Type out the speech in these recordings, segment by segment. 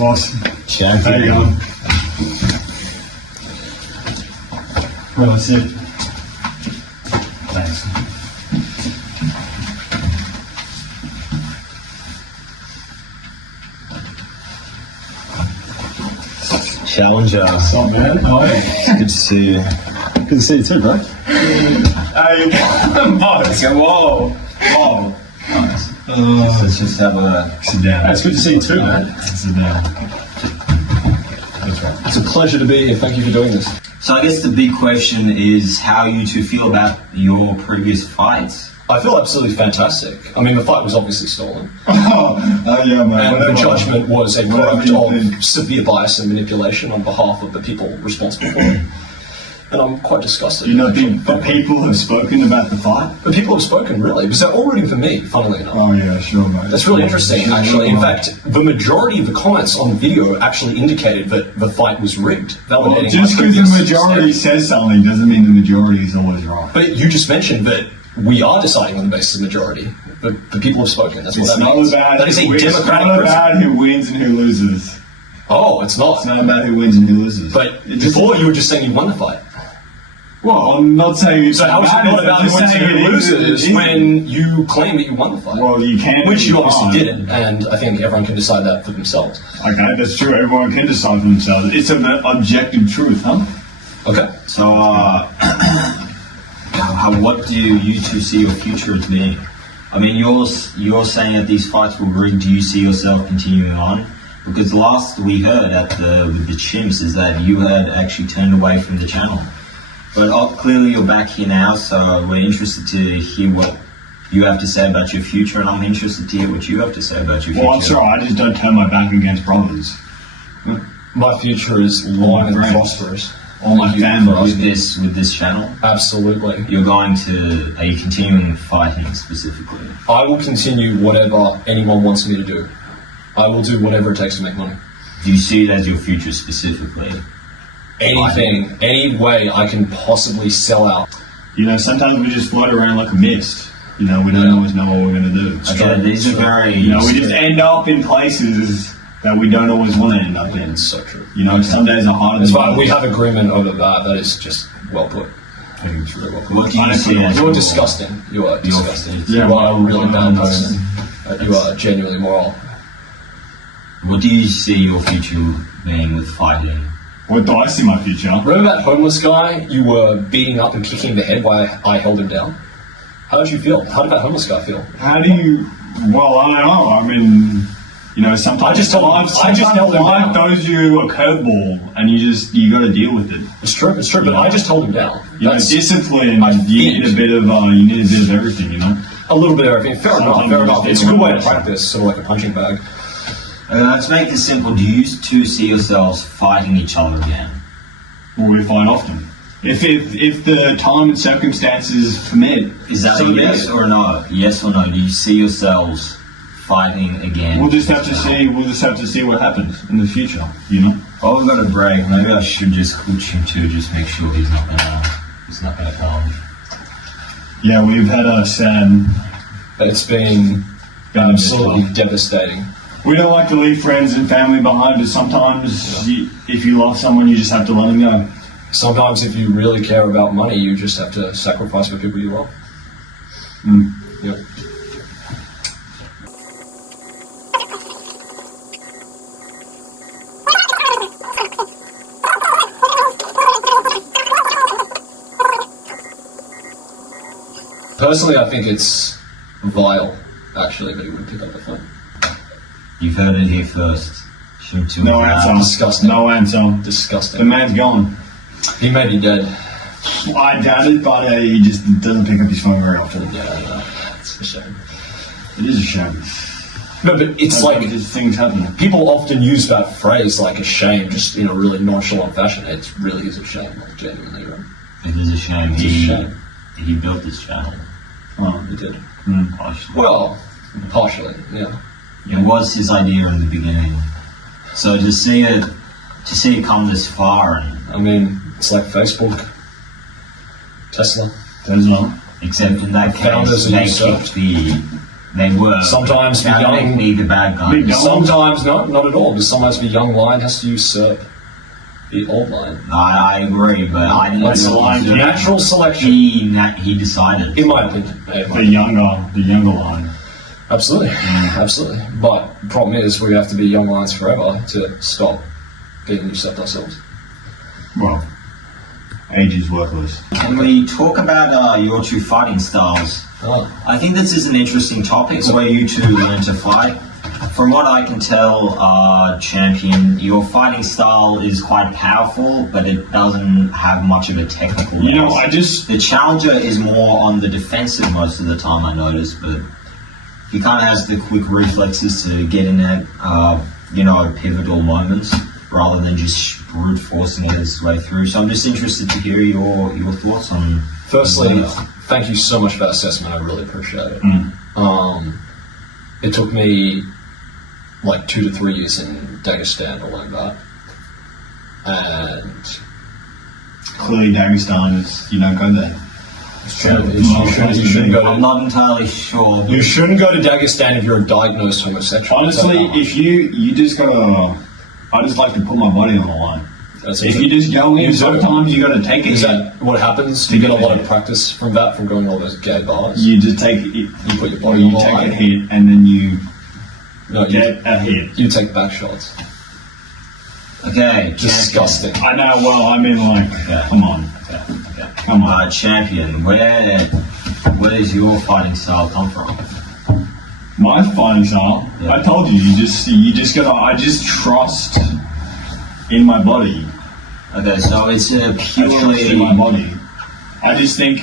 boss. Cheers. How you going? Well, that's it. Thanks. Challenger. What's up, man? Oh, yeah. Good to see you. Good to see you too, bro. Hey, boss. Whoa. Whoa. Nice. Let's just have a Sit down. It's good to see you too, man. Sit down. It's a pleasure to be here. Thank you for doing this. So I guess the big question is how you two feel about your previous fights. I feel absolutely fantastic. I mean, the fight was obviously stolen. Oh, yeah, man. And the judgment was a Whatever product you think. of severe bias and manipulation on behalf of the people responsible for it. And I'm quite disgusted. You know, the people have spoken about the fight? But people have spoken, really, because they're all rooting for me, funnily enough. Oh, yeah, sure, mate. That's really interesting, actually. In fact, the majority of the comments on the video actually indicated that the fight was rigged. Well, Validating just my because the previous majority statement. says something doesn't mean the majority is always right. But you just mentioned that we are deciding on the basis of majority. But the people have spoken. That's what It's that not means. about That is a it's democratic not principle. about who wins and who loses. Oh, it's not. It's not about who wins and who loses. But It just- before you were just saying you won the fight. Well, I'm not saying it's So how is it not about who wins and who loses when when you claim that you won the fight? well, you can, Which you obviously can't. didn't, and I think everyone can decide that for themselves. Okay, that's true. Everyone can decide for themselves. It's an objective truth, huh? Okay. So what do you two see your future as being? I mean, you're saying that these fights were rigged. Do you see yourself continuing on? Because last we heard with the Chimps is that you had actually turned away from the channel. But clearly you're back here now, so we're interested to hear what you have to say about your future, and I'm interested to hear what you have to say about your future. Well, I'm sorry. I just don't turn my back against brothers. My future is long and friends. prosperous. All my Thank you family. for asking. with this channel. Absolutely. Are you continuing fighting specifically? I will continue whatever anyone wants me to do. I will do whatever it takes to make money. Do you see it as your future specifically? Anything, any way I can possibly sell out. You know, sometimes we just float around like a mist. You know, we don't always know what we're going to do. Okay, these are very... You know, we just end up in places that we don't always want to end up in. It's so true. You know, some days are harder It's than fine. We others. have agreement over that. That is just well put. I think it's really well put. What do you see as You're your- disgusting. You are disgusting. Yeah, you are a really bad well, person. You are genuinely moral. What do you see your future being with fighting? What do I see my future? Remember that homeless guy you were beating up and kicking in the head while I held him down? How did you feel? How did that homeless guy feel? How do you... Well, I don't know. I mean, you know, sometimes I just held him life down. throws you a curveball and you got to deal with it. It's true, but I just held him down. You know, That's discipline, I you think. need a bit of everything, you know? a little bit of everything. Fair enough, Sometimes fair you enough. just It's a need good way to one. practice, sort of like a punching bag. Let's make this simple. Do you two see yourselves fighting each other again? Well, we fight often. If the time and circumstances permit. Is that so a yes or no? Yes or no? Do you see yourselves fighting again? We'll just have to see. We'll just have to see what happens in the future. You know. Oh, we've got a break. Maybe I should just coach him too. Just make sure he's not gonna come. Yeah, we've had a sad. It's been absolutely devastating. We don't like to leave friends and family behind, but sometimes if you love someone, you just have to let them go. Sometimes if you really care about money, you just have to sacrifice for people you love. Yep. Personally, I think it's vile, actually, that he would pick up the phone. You've heard it here first. No answer. Disgusting. No answer. The Disgusting. man's gone. He may be dead. I doubt it, but he just doesn't pick up his phone very often. Yeah, I know. It's a shame. It is a shame. No, but it's like, just things happen. people often use that phrase like a shame just in a really nonchalant fashion. It really is a shame, like, genuinely. Right? It is a shame. It's a shame. He built this channel. Oh, He did. Partially. Well, partially, yeah. It was his idea in the beginning. So to see it come this far, and I mean, it's like Facebook, Tesla. Tesla. except in that Founders case, and they yourself. kicked They were. Sometimes the that young- make me the bad guy. Big dog. Sometimes not at all. But sometimes the young lion has to usurp the old lion. I agree, but I didn't. That's know he- natural selection, He decided. in my opinion. The younger line. Absolutely, absolutely. But the problem is, we have to be young lions forever to stop being usurped ourselves. Well, age is worthless. Can we talk about your two fighting styles? Oh. I think this is an interesting topic where you two learn to fight. From what I can tell, Champion, your fighting style is quite powerful, but it doesn't have much of a technical You know, base. The Challenger is more on the defensive most of the time, I notice, but he kind of has the quick reflexes to get in at, pivotal moments rather than just brute forcing it his way through. So I'm just interested to hear your thoughts on. Firstly, thank you so much for that assessment. I really appreciate it. It took me like 2 to 3 years in Dagestan to learn that, and Clearly, Dagestan is, you don't go there. you shouldn't go I'm to, not entirely sure. you shouldn't go to Dagestan if you're a diagnosed homosexual. Honestly, if you just gotta, I just like to put my body on the line. If you just go in, sometimes you gotta take it. Is that what happens? Do you get a lot of practice from that, from going to all those gay bars? You just take it. You put your Or body you on the take line. a hit and then you No, get a hit. you take back shots. Okay, Disgusting. I know. Well, I mean, like, come on, come on. Champion, where does your fighting style come from? My fighting style. Yeah. I told you. You just gotta. I just trust in my body. Okay, so it's a I trust in my purely body. I just think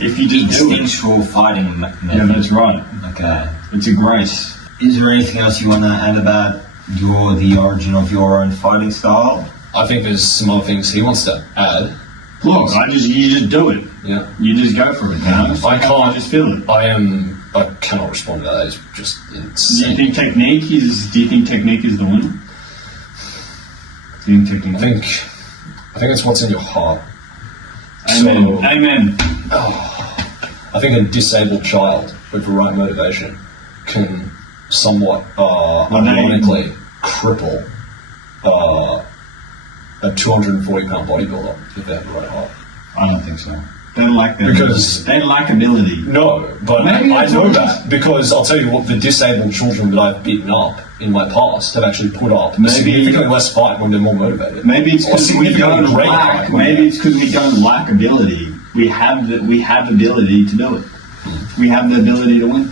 if you just do it, instinctual fighting method. yeah, that's right. Okay. It's a grace. Is there anything else you want to add about the origin of your own fighting style? I think there's some other things he wants to add. Look, you just do it. Yeah. You just go for it. You know? I can't. just feel it. I cannot respond to that. It's just Do you insane. think technique is? Do you think technique is the winner? Do you think technique? I think it's what's in your heart. Amen. So- Amen. I think a disabled child with the right motivation can somewhat ironically cripple a 240-pound bodybuilder if they have the right heart. I don't think so. They lack that. Because- they lack ability. No, but Maybe I that's know what it that because I'll tell you what, the disabled children that I've beaten up in my past have actually put up Maybe- significantly less fight when they're more motivated. Maybe it's because we significantly don't greater lack. fight when Maybe they're- it's because we don't lack ability. We have the ability to do it. We have the ability to win.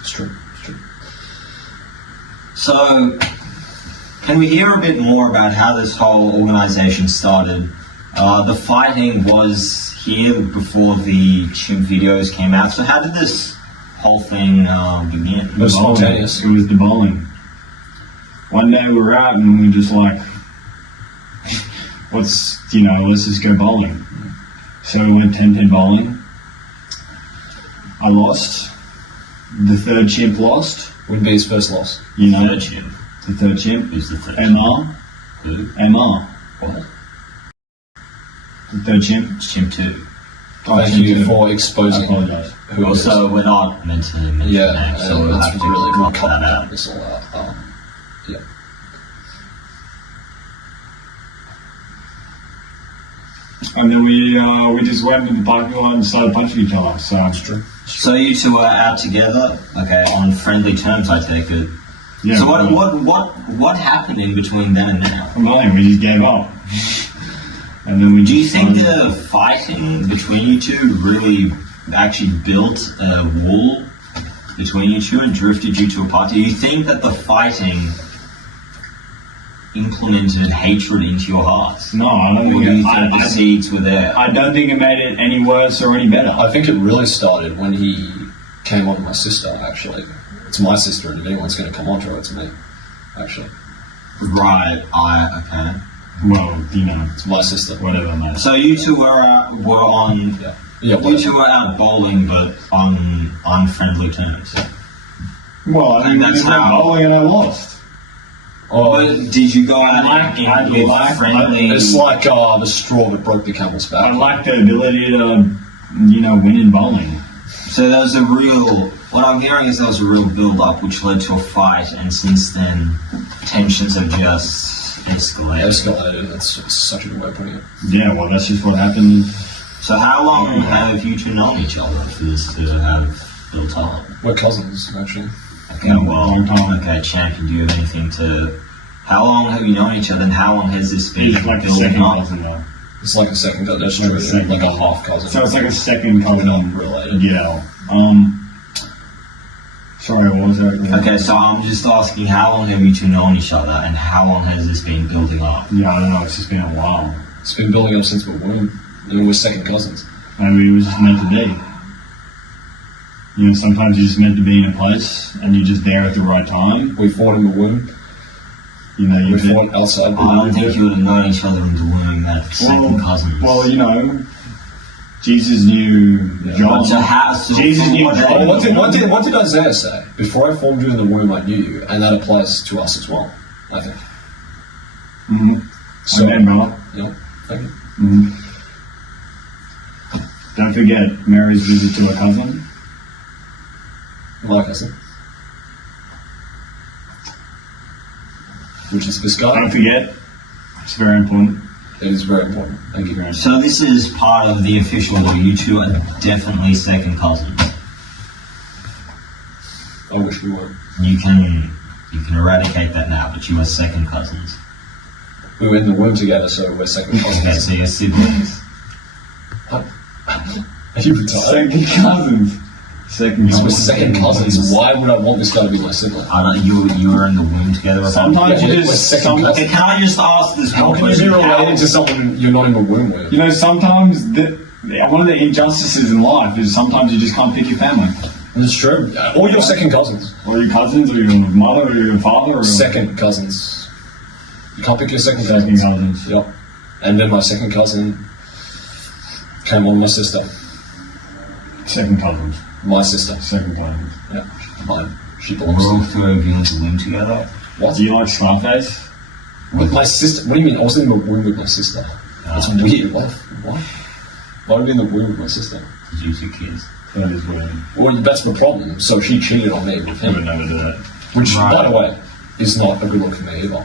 It's true. It's true. So, can we hear a bit more about how this whole organization started? The fighting was here before the chimp videos came out. So, how did this whole thing begin? It was spontaneous. It was the bowling. One day we were out and we were just like, let's just go bowling. So we went 10-10 bowling. I lost. The third chimp lost. Would be his first loss. You know, Third chimp. the third chimp. Who's the third? MR. Who? MR. What? The third chimp. Chimp 2. Thank chimp you two. for I exposing apologize. who it is. Also, we're not meant to mention Yeah, names, so we'll that's have to really cut good. that out. This all out. Yeah. And then we just went in the parking lot and started punching each other. So that's true. So you two are out together, okay, on friendly terms, I take it. Yeah. So what happened in between then and now? Nothing. We just gave up. And then we. Do you think the fighting between you two really actually built a wall between you two and drifted you to apart? Do you think that the fighting implemented hatred into your hearts? No, I don't Or think. do you think the seeds were there? I don't think it made it any worse or any better. I think it really started when he came on my sister, actually. It's my sister, and if anyone's going to come onto her, it's me, actually. Right, okay. Well, It's my sister. whatever, mate. So you two were on. Yeah, You whatever. two were out bowling, but on unfriendly terms. Well, I And think that's that's how- bowling and I lost. But did you go out I with like- friendly? It's like the straw that broke the camel's I back. lack the ability to, win in bowling. So there was a real what I'm hearing is there was a real build-up which led to a fight, and since then, tensions have just escalated. Escalated. That's such a good way of putting it. Yeah, well, that's just what happened. So how long have you two known each other for this to have built up? We're cousins, actually. Okay, well, okay, Champion, do you have anything to... How long have you known each other, and how long has this been He's like a building second up? cousin now. It's like a second cousin. That's Like a true. second Like a cousin. half cousin. So it's like a second cousin. Not related. Yeah. Sorry, what was that? Okay, so I'm just asking, how long have you two known each other, and how long has this been building up? Yeah, I don't know. It's just been a while. It's been building up since we were born. And we're second cousins. Maybe it was just meant to be. You know, sometimes you're just meant to be in a place, and you're just there at the right time. We fought in the womb. You know, We you fought outside the I don't womb. think you would have known each other in the womb as second cousins. Well, you know, Jesus knew John. So how, so Jesus knew what- John. What did Isaiah say? Before I formed you in the womb, I knew you. And that applies to us as well, I think. Mm-hmm. So, Amen, brother. yeah, thank you. Mm-hmm. Don't forget Mary's visit to her cousin. My cousin. Which is this guy. Don't forget. It's very important. It is very important. Thank you. So this is part of the official law. You two are definitely second cousins. I wish we were. You can eradicate that now, but you are second cousins. We were in the womb together, so we're second Okay, cousins. so you're siblings. Are you retired? Second cousins. Second We're cousins. second cousins. Why would I want this guy to be my sibling? I don't. You were in the womb together. Sometimes Yeah, you we're just. second cousins. Okay, can I just ask this How one can you be question? related to someone you're not in the womb with? You know, sometimes one of the injustices in life is sometimes you just can't pick your family. It's true. Or your second cousins. Or your cousins, or your mother, or your father, or Second cousins. You can't pick your second second cousins. cousins. Yep. And then my second cousin came on my sister. Second cousins. My sister. Second cousins. Yeah. Mine. She We're belongs all to three of you in the womb together. What? Do you like Scarface? With my sister? What do you mean? I was in the womb with my sister. That's weird. What? Why would I be in the womb with my sister? Did you two kids? That is weird. Well, that's the problem. So she cheated on me with I would him. never do that. Which, Right. by the way, is not a good look for me either.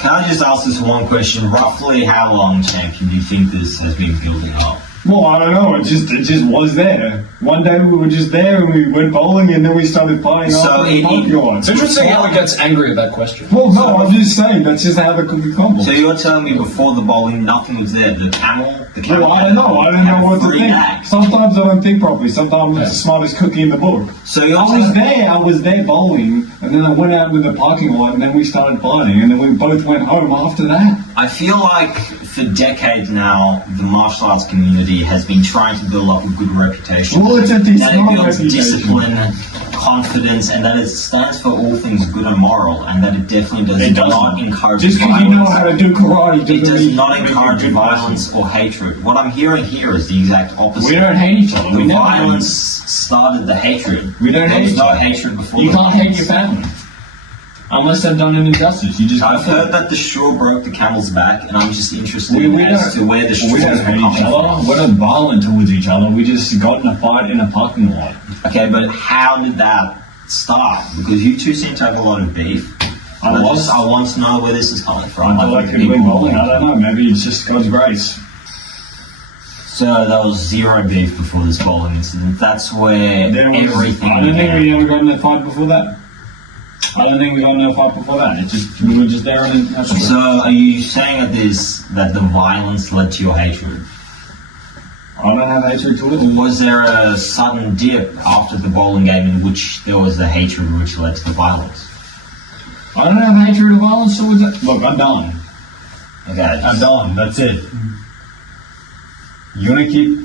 Can I just ask this one question? Roughly how long, Champion, do you think this has been building up? Well, I don't know. It just was there. One day we were just there and we went bowling and then we started fighting So off in the parking lot. It's interesting how he gets angry at that question. Well, no, I'm just saying that's just how the cookie crumbles. So you're telling me before the bowling nothing was there? The camel? Well, I don't know. I don't know what to think. Sometimes I don't think properly. Sometimes it's the smartest cookie in the book. So you're I was there bowling, and then I went out in the parking lot, and then we started fighting, and then we both went home after that. I feel like for decades now, the martial arts community has been trying to build up a good reputation. Well, it's a that it smart builds reputation. discipline, confidence, and that it stands for all things good and moral, and that it definitely does It not doesn't. encourage Just because you know violence. how to do karate It doesn't does mean not you make a encourage good violence person. or hatred. What I'm hearing here is the exact opposite. We don't hate each other. The We never violence started the hatred. We don't There hate was each no other. hatred before. You the can't hate your family. Unless they've done an injustice. You just I've heard that the straw broke the camel's back, and I'm just interested We as don't- to where the straw we is don't hate coming each from. other. We're not violent towards each other. We just got in a fight in a parking lot. Okay, but how did that start? Because you two seem to have a lot of beef. I want to know where this is coming from. I like to win bowling. I don't know. Maybe it's just God's grace. So there was zero beef before this bowling incident. That's where There was, everything I don't think began. we ever got in a fight before that. I don't think we got in a fight before that. It just we were just there and So are you saying that the violence led to your hatred? I don't have hatred towards it. Was there a sudden dip after the bowling game in which there was the hatred which led to the violence? I don't have hatred or violence towards it. Look, I'm done. Okay, I'm done. That's it. You wanna keep?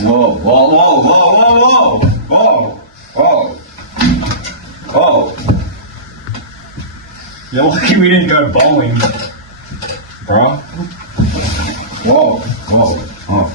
Whoa, whoa, whoa, whoa, whoa, whoa, whoa, whoa, whoa. You're lucky we didn't go bowling, bro. Whoa, whoa, whoa.